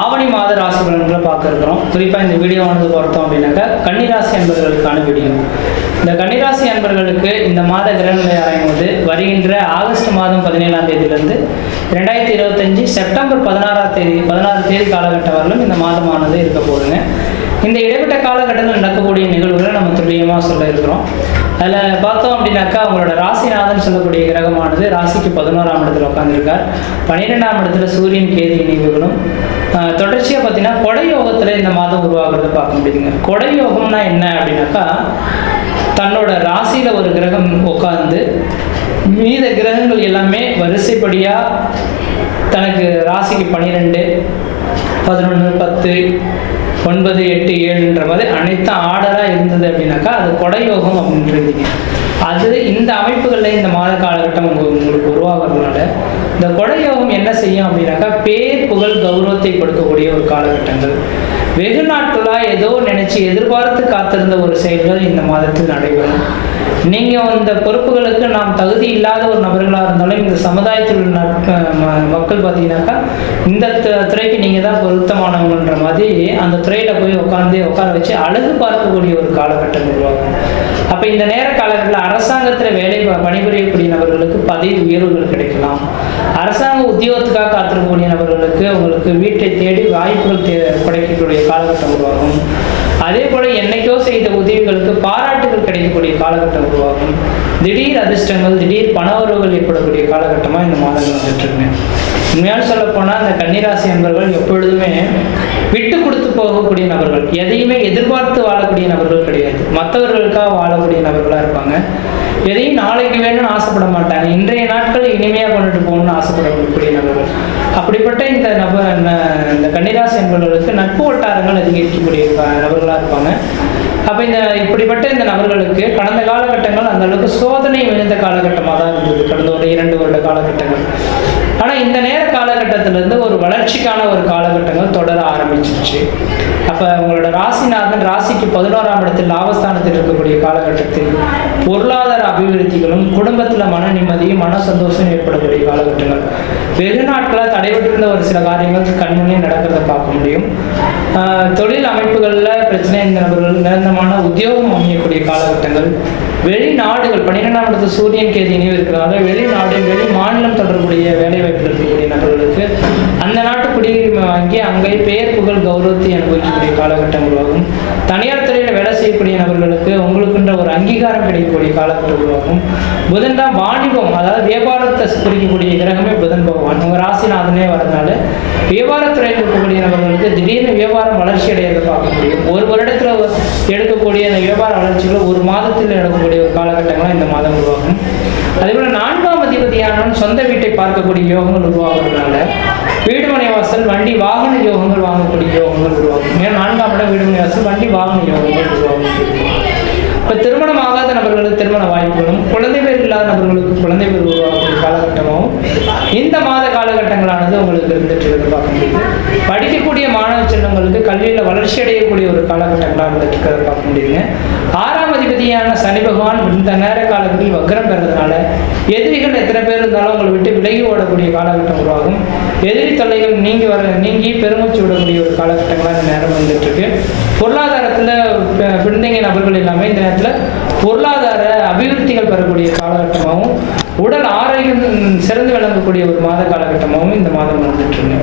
ஆவணி மாத ராசி பலன்களை பார்க்க இருக்கிறோம். குறிப்பாக இந்த வீடியோவானது பார்த்தோம் அப்படின்னாக்கா கன்னிராசி அன்பர்களுக்கான வீடியோ. இந்த கன்னிராசி அன்பர்களுக்கு இந்த மாத கிரகங்களை ஆராயும் போது வருகின்ற ஆகஸ்ட் மாதம் 17ஆம் தேதியிலிருந்து 2025 செப்டம்பர் 16 தேதி காலகட்டம் வரலும் இந்த மாதமானது இருக்க போகுதுங்க. இந்த இடைப்பட்ட காலகட்டத்தில் நடக்கக்கூடிய நிகழ்வுகளை நம்ம துல்லியமாக சொல்ல இருக்கிறோம். அதில் பார்த்தோம் அப்படின்னாக்கா அவங்களோட ராசிநாதன் சொல்லக்கூடிய கிரகமானது ராசிக்கு 11ஆம் இடத்துல உட்காந்துருக்கார். 12ஆம் இடத்துல சூரியன் கேது இணைவுகளும் தொடர்ச்சியாக பார்த்தீங்கன்னா கொடை யோகத்தில் இந்த மாதம் உருவாகிறத பார்க்க முடியுதுங்க. கொடை யோகம்னா என்ன அப்படின்னாக்கா தன்னோட ராசியில் ஒரு கிரகம் உட்காந்து மீத கிரகங்கள் எல்லாமே வரிசைப்படியாக தனக்கு ராசிக்கு 12, 11, 10, 9, 8, 7ன்ற மாதிரி அனைத்தும் ஆர்டராக இருந்தது அப்படின்னாக்கா அது கொடையோகம் அப்படின்றீங்க. அது இந்த அமைப்புகளில் இந்த மாத காலகட்டம் உங்களுக்கு உருவாகிறதுனால இந்த கொடையோகம் என்ன செய்யும் அப்படின்னாக்கா பேர் புகழ் கௌரவத்தை கொடுக்கக்கூடிய ஒரு காலகட்டங்கள். வெகு நாட்களாக ஏதோ நினைச்சு எதிர்பார்த்து காத்திருந்த ஒரு செயல்கள் இந்த மாதத்தில் நடைபெறும். நீங்கள் இந்த பொறுப்புகளுக்கு நாம் தகுதி இல்லாத ஒரு நபர்களாக இருந்தாலும் இந்த சமுதாயத்தில் உள்ள மக்கள் பார்த்தீங்கன்னாக்கா இந்த துறைக்கு நீங்கள் தான் பொருத்தமானவங்கன்ற மாதிரி அந்த துறையில் போய் உட்கார வச்சு அழகு பார்க்கக்கூடிய ஒரு காலகட்டம் உருவாகும். அப்போ இந்த நேர காலகட்டத்தில் அரசாங்கத்தில் பணிபுரியக்கூடிய நபர்களுக்கு பதவி உயர்வுகள் கிடைக்கலாம். அரசாங்க உத்தியோகத்துக்காக காத்திருக்கக்கூடிய நபர்களுக்கு உங்களுக்கு வீட்டை தேடி வாய்ப்புகள் கிடைக்கக்கூடிய காலகட்டம் உருவாகும். அதே போல என்னைக்கோ செய்த உதவிகளுக்கு பாராட்டுகள் கிடைக்கக்கூடிய காலகட்டம் உருவாகும். திடீர் அதிர்ஷ்டங்கள், திடீர் பண உறவுகள் ஏற்படக்கூடிய காலகட்டமாக இந்த மாதங்கள் வந்துட்டு இருக்குங்க. உண்மையாக சொல்ல போனால் இந்த கன்னிராசி என்பவர்கள் எப்பொழுதுமே விட்டு கொடுத்து போகக்கூடிய நபர்கள், எதையுமே எதிர்பார்த்து வாழக்கூடிய நபர்கள் கிடையாது. மற்றவர்களுக்காக வாழக்கூடிய நபர்களாக இருப்பாங்க. எதையும் நாளைக்கு வேணும்னு ஆசைப்பட மாட்டாங்க. இன்றைய நாட்கள் இனிமையாக கொண்டுட்டு போகணும்னு ஆசைப்படக்கூடிய நபர்கள். அப்படிப்பட்ட இந்த கன்னிராசி என்பவர்களுக்கு நட்பு வட்டாரங்கள் அதிகரிக்கக்கூடிய நபர்களாக இருப்பாங்க. அப்போ இப்படிப்பட்ட இந்த நபர்களுக்கு கடந்த காலகட்டங்கள் அந்த அளவுக்கு சோதனை மிகுந்த காலகட்டமாக தான் இருந்தது, கடந்த ஒரு 2 வருட காலகட்டங்கள். ஆனால் இந்த நேர காலகட்டத்திலிருந்து ஒரு வளர்ச்சிக்கான ஒரு காலகட்டங்கள் தொடர ஆரம்பிச்சிருச்சு. அப்போ உங்களோட ராசிநாதன் ராசிக்கு 11ஆம் இடத்தில் லாபஸ்தானத்தில் இருக்கக்கூடிய காலகட்டத்தில் பொருளாதார அபிவிருத்திகளும் குடும்பத்தில் மன நிம்மதியும் மன சந்தோஷம் ஏற்படக்கூடிய காலகட்டங்கள். வெகு நாட்களாக தடைபட்டிருந்த ஒரு சில காரியங்கள் கண்முன்னே நடக்கிறத பார்க்க முடியும். தொழில் அமைப்புகளில் பிரச்சனை இந்த நபர்கள் நிரந்தரமான உத்தியோகம் அமையக்கூடிய காலகட்டங்கள். வெளிநாடுகள் 12ஆம் இடத்துல சூரியன் கேது இணைவு இருக்கிறனால வெளிநாடு வெளி மாநிலம் தொடர்புடைய வேலை வாய்ப்பில் இருக்கக்கூடிய நபர்களுக்கு அந்த நாட்டு குடியுரிமை வாங்கி அங்கே பெயர் புகழ் கௌரவத்தை அனுபவிக்கக்கூடிய காலகட்டம் உருவாகும். தனியார் துறையில் வேலை செய்யக்கூடிய நபர்களுக்கு உங்களுக்குன்ற ஒரு அங்கீகாரம் கிடைக்கக்கூடிய காலகட்டம் உருவாகும். புதன் தான் வாணிபம், அதாவது வியாபாரத்தை குறிக்கக்கூடிய கிரகமே புதன் பகவான். உங்கள் ராசிநாதனே வரதுனால வியாபாரத்துறையில் இருக்கக்கூடிய நபர்களுக்கு திடீர்னு வியாபாரம் வளர்ச்சி அடையிறதை பார்க்க முடியும். ஒரு வருடத்தில் எடுக்கக்கூடிய அந்த வியாபார வளர்ச்சிகள் ஒரு மாதத்தில் எடுக்கக்கூடிய ஒரு காலகட்டங்களாக இந்த மாதம் உருவாகும். அதேபோல் 4ஆம் அதிபதியான சொந்த வீட்டை பார்க்கக்கூடிய யோகங்கள் உருவாகிறதுனால வீடுமனை வாசல் வண்டி வாகன யோகங்கள் வாங்கக்கூடிய யோகங்கள் உருவாகும். ஏன்னா 4ஆம் இடம் வீடுமனை வாசல் வண்டி வாகன யோகங்கள் உருவாகும். இப்போ திருமணம் ஆகாத நபர்களுக்கு திருமண வாய்ப்புகளும் குழந்தை பேர் இல்லாத நபர்களுக்கு குழந்தை பேர் உருவாகக்கூடிய காலகட்டமாகவும் இந்த மாத காலகட்டங்களானது உங்களுக்கு இருந்துட்டு பார்க்க முடியுது. படிக்கக்கூடிய மாணவ செல்வங்களுக்கு கல்வியில் வளர்ச்சி அடையக்கூடிய ஒரு காலகட்டங்களாக இருந்துட்டு இருக்கிறத பார்க்க முடியுங்க. 6ஆம் அதிபதியான சனி பகவான் இந்த நேர காலங்களில் வக்ரம் பெறதுனால எதிரிகள் எத்தனை பேர் இருந்தாலும் உங்களை விட்டு விலகி ஓடக்கூடிய காலகட்டம் உருவாகும். எதிரி தொல்லைகள் நீங்கி பெருமூச்சு விடக்கூடிய ஒரு காலகட்டங்களாக இந்த நேரம் வந்துட்டு இருக்கு. பொருளாதாரத்தில் பின்தங்கிய நபர்கள் எல்லாமே இந்த நேரத்தில் பொருளாதார அபிவிருத்திகள் பெறக்கூடிய காலகட்டமாகவும் உடல் ஆரோக்கியம் சிறந்து விளங்கக்கூடிய ஒரு மாத காலகட்டமாகவும் இந்த மாதம் வந்துட்டு இருக்கு.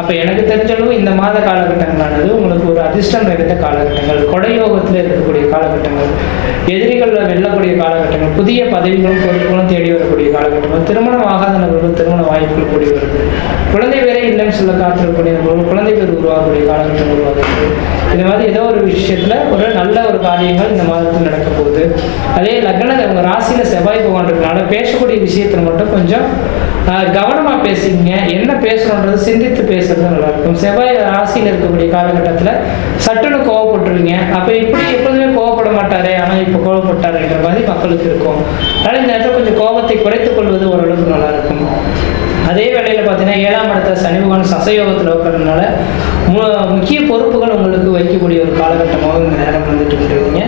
அப்போ எனக்கு தெரிஞ்சளவு இந்த மாத காலகட்டங்களானது உங்களுக்கு ஒரு அதிர்ஷ்டம் நிறைந்த காலகட்டங்கள், கொடையோகத்தில் இருக்கக்கூடிய காலகட்டங்கள், எதிரிகளில் வெல்லக்கூடிய காலகட்டங்கள், புதிய பதவிகளும் பொறுப்புகளும் தேடி வரக்கூடிய காலகட்டங்கள், திருமணம் ஆகாத நபர்கள் திருமண வாய்ப்புகள் கூடி வருது, குழந்தை பேரே இல்லைன்னு சொல்ல காத்திருக்கக்கூடிய நபர்கள் குழந்தை பேர் உருவாகக்கூடிய காலகட்டம் உருவாகுது. இது மாதிரி ஏதோ ஒரு விஷயத்தில் ஒரு நல்ல ஒரு காரியங்கள் இந்த மாதத்தில் நடக்க போகுது. அதே லக்ன உங்கள் ராசியில் செவ்வாய் பகவான் இருக்கனால பேசக்கூடிய விஷயத்தில் மட்டும் கொஞ்சம் கவனமாக பேசுங்க. என்ன பேசணுன்றது சிந்தித்து பேசுறது நல்லாயிருக்கும். செவ்வாய் ராசியில் இருக்கக்கூடிய காலகட்டத்தில் சட்டுன்னு கோவப்பட்டுருவீங்க. அப்போ இப்படி எப்போதுமே கோவப்பட மாட்டாரே, ஆனால் இப்போ கோவப்பட்டாருன்ற மாதிரி மக்களுக்கு இருக்கும். அதனால் இந்த இடத்துல கொஞ்சம் கோபத்தை குறைத்துக் கொள்வது ஓரளவுக்கு நல்லாயிருக்கும். அதே வேளையில் பார்த்தீங்கன்னா 7ஆம் இடத்துல சனி பகவான் சசயோகத்தில் இருக்கிறதுனால முக்கிய பொறுப்புகள் உங்களுக்கு வைக்கக்கூடிய ஒரு காலகட்டமாக இந்த நேரம் வந்துட்டு இருக்கீங்க.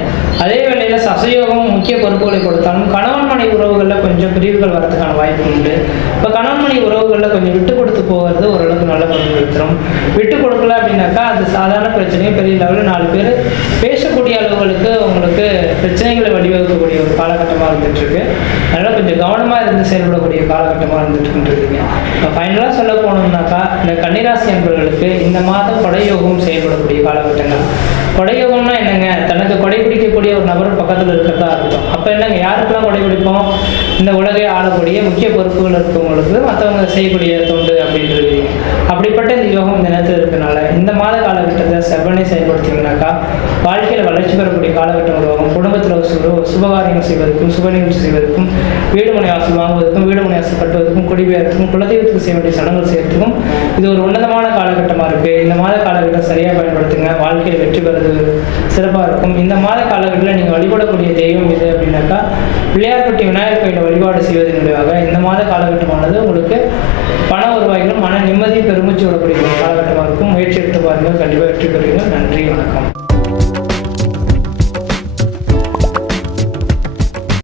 அதே வேளையில் சசயோகம் முக்கிய பொறுப்புகளை கொடுத்தாலும் கணவன் மனைவி உறவுகளில் கொஞ்சம் பிரிவுகள் வரதுக்கான வாய்ப்பு உண்டு. இப்போ கணவன் மனைவி உறவுகளில் கொஞ்சம் விட்டு கொடுத்து போகிறது ஓரளவுக்கு நல்ல பலன் கொடுத்துரும். விட்டு கொடுக்கல அப்படின்னாக்கா அது சாதாரண பிரச்சனையும் பெரிய லெவலில் 4 பேர் பேசக்கூடிய அளவுகளுக்கு உங்களுக்கு பிரச்சனைகளை வழிவகுக்கக்கூடிய ஒரு காலகட்டமாக இருந்துகிட்ருக்கு. அதனால் கொஞ்சம் கவனமாக இருந்து செயல்படக்கூடிய காலகட்டமாக இருந்துட்டுருக்கீங்க. இப்போ ஃபைனலாக சொல்ல போனோம்னாக்கா இந்த கன்னிராசி அன்பர்களுக்கு இந்த மாதம் கொடையோகம் செயல்படக்கூடிய காலகட்டங்கள். கொடையோகம்னா என்னங்க? தனக்கு கொடை பிடிக்கக்கூடிய ஒரு நபர் பக்கத்தில் இருக்கிறதா இருக்கும். அப்போ என்னங்க, யாருக்கெல்லாம் கொடை பிடிப்போம்? இந்த உலகை ஆளக்கூடிய முக்கிய பொறுப்புகள் இருக்கவங்களுக்கு மற்றவங்க செய்யக்கூடிய தொண்டு அப்படின்றது. அப்படிப்பட்ட இந்த யோகம் இந்த நேரத்தில் இருக்கனால இந்த மாத காலகட்டத்தை செவ்வனை செயல்படுத்திங்கனாக்கா வாழ்க்கையில் வளர்ச்சி பெறக்கூடிய காலகட்டம் உருவாகும். குடும்பத்தில் சுபகாரியங்கள் செய்வதற்கும் சுப நிகழ்ச்சி செய்வதற்கும் வீடு மனை வாசல் வாங்குவதற்கும் வீடு மனை வாசல் கட்டுவதற்கும் குடிபெயர்த்துக்கும் குலதெய்வத்துக்கு செய்ய வேண்டிய சடங்குகள் செய்யறதுக்கும் இது ஒரு உன்னதமான காலகட்டமாக இருக்குது. இந்த மாத காலகட்டம் சரியாக பயன்படுத்துங்க. வாழ்க்கையில் வெற்றி பெறது சிறப்பாக இருக்கும். இந்த மாத காலகட்டத்தில் நீங்கள் வழிபடக்கூடிய தெய்வம் இது அப்படின்னாக்கா பிள்ளையார்பட்டி விநாயகர் கோயிலை வழிபாடு செய்வதன் மூலமாக இந்த மாத காலகட்டமானது உங்களுக்கு பண வருவாய்களும் மன நிம்மதி பெருமூச்சு விடக்கூடிய காலகட்டமாக இருக்கும். முயற்சி எடுத்து பாருங்கள், கண்டிப்பாக வெற்றி பெறுவீங்க. நன்றி, வணக்கம்.